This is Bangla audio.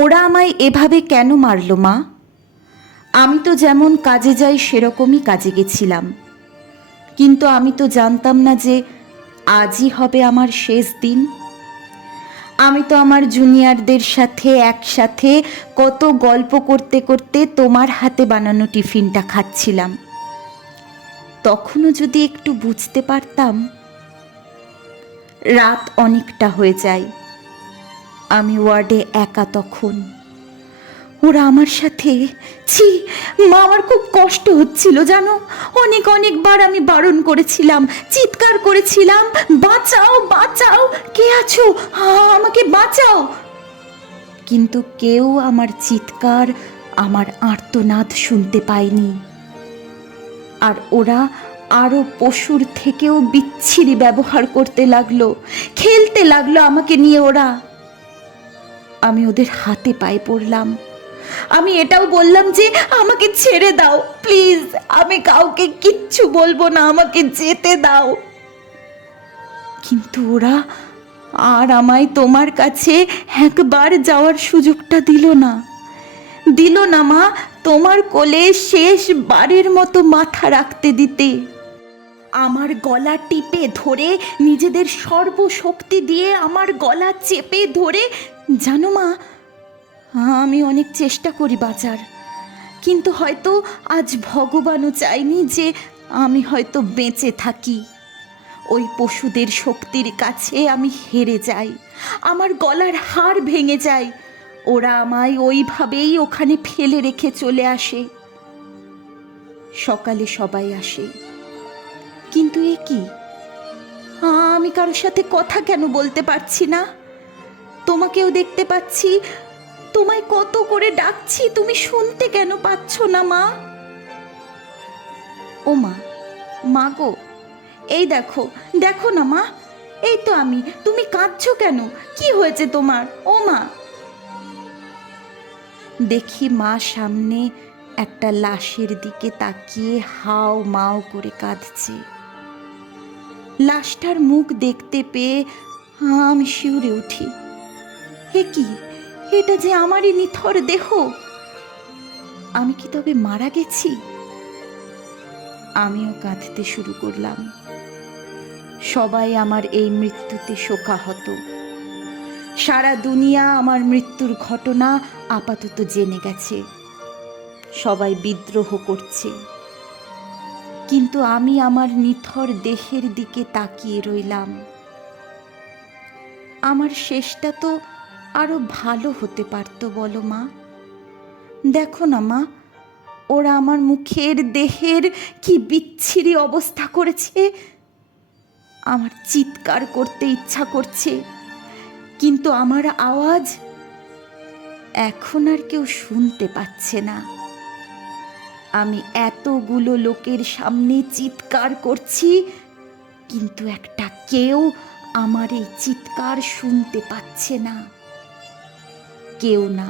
ওরা আমায় এভাবে কেন মারলো মা? আমি তো যেমন কাজে যাই সেরকমই কাজে গেছিলাম, কিন্তু আমি তো জানতাম না যে আজই হবে আমার শেষ দিন। আমি তো আমার জুনিয়রদের সাথে একসাথে কত গল্প করতে করতে তোমার হাতে বানানো টিফিনটা খাচ্ছিলাম। তখনও যদি একটু বুঝতে পারতাম। রাত অনেকটা হয়ে যায়, আমি ওয়ার্ডে একা তখন। ওরা আমার সাথে, ছি মা, আমার খুব কষ্ট হচ্ছিল জানো। অনেকবার আমি বারণ করেছিলাম, চিৎকার করেছিলাম, বাঁচাও বাঁচাও, কে আছো, আমাকে বাঁচাও। কিন্তু কেউ আমার চিৎকার, আমার আর্তনাদ শুনতে পায়নি। আর ওরা আরো পশুর থেকেও বিচ্ছিরি ব্যবহার করতে লাগলো, খেলতে লাগলো আমাকে নিয়ে ওরা। আমি ওদের হাতে পায়ে পড়লাম। আমি এটাও বললাম যে আমাকে ছেড়ে দাও প্লিজ, আমি কাউকে কিচ্ছু বলবো না, আমাকে যেতে দাও। কিন্তু ওরা আর আমায় তোমার কাছে একবার যাওয়ার সুযোগটা দিল না মা, তোমার কোলে শেষবারের মতো মাথা রাখতে দিতে। আমার গলা টিপে ধরে, নিজেদের সর্বশক্তি দিয়ে আমার গলা চেপে ধরে, জানো মা, আমি অনেক চেষ্টা করি বাঁচার, কিন্তু হয়তো আজ ভগবানও চায়নি যে আমি হয়তো বেঁচে থাকি। ওই পশুদের শক্তির কাছে আমি হেরে যাই, আমার গলার হাড় ভেঙে যায়। ওরা আমায় ওইভাবেই ওখানে ফেলে রেখে চলে আসে। সকালে সবাই আসে, কিন্তু এ কি, আমি কারোর সাথে কথা কেন বলতে পারছি না? তোমাকেও দেখতে পাচ্ছি, তোমায় কত করে ডাকছি, তুমি শুনতে কেন পাচ্ছ না মা? ও মা, মা গো, এই দেখো, দেখো না মা, এই তো আমি, তুমি কাঁদছো কেন, কি হয়েছে তোমার? ও মা। দেখি মা সামনে একটা লাশের দিকে তাকিয়ে হাও মাও করে কাঁদছে। লাশটার মুখ দেখতে পেয়ে আমি শিউরে উঠি। হে কি, এটা যে আমারই নিথর দেহ। আমি কি তবে মারা গেছি? আমিও কাঁদতে শুরু করলাম। সবাই আমার এই মৃত্যুতে শোকাহত। সারা দুনিয়া আমার মৃত্যুর ঘটনা আপাতত জেনে গেছে, সবাই বিদ্রোহ করছে, কিন্তু আমি আমার নিথর দেহের দিকে তাকিয়ে রইলাম। আমার শেষটা তো আরো ভালো হতে পারতো বলো মা। দেখো না মা, ওরা আমার মুখের দেহের কি বিচ্ছিরি অবস্থা করেছে। আমার চিৎকার করতে ইচ্ছা করছে, কিন্তু আমার আওয়াজ এখন আর কেউ শুনতে পাচ্ছে না। আমি এতগুলো লোকের সামনে চিৎকার করছি, কিন্তু একটা কেউ আমার এই চিৎকার শুনতে পাচ্ছে না, কেউ না।